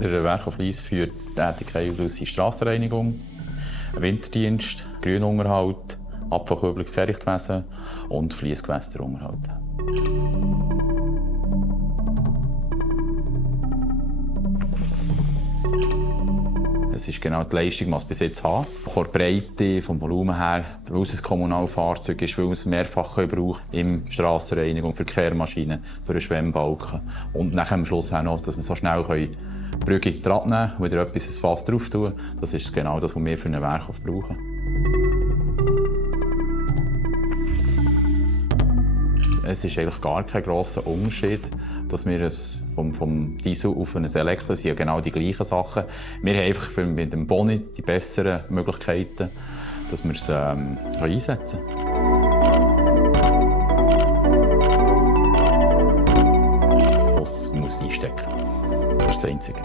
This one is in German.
Der Werk auf Lyss führt Tätigkeiten aus der Strassenreinigung, Winterdienst, Grünunterhalt, Abfallkübel, Kehrichtwesen und Fliessgewässerunterhalt. Es ist genau die Leistung, die wir bis jetzt haben. Von der Breite, vom Volumen her, weil es ein Kommunalfahrzeug ist, weil wir es mehrfach brauchen in Strassenreinigung, für Kehrmaschinen, für einen Schwemmbalken. Und nachher am Schluss auch noch, dass wir so schnell Brügge abnehmen und wieder etwas ins Fass drauf tun. Das ist genau das, was wir für einen Werkhof brauchen. Es ist eigentlich gar kein grosser Unterschied, dass wir es vom Diesel auf ein Elektro sind, ja genau die gleichen Sachen. Wir haben einfach mit dem Boni die besseren Möglichkeiten, dass wir es einsetzen können. Es muss einstecken. Das ist das Einzige.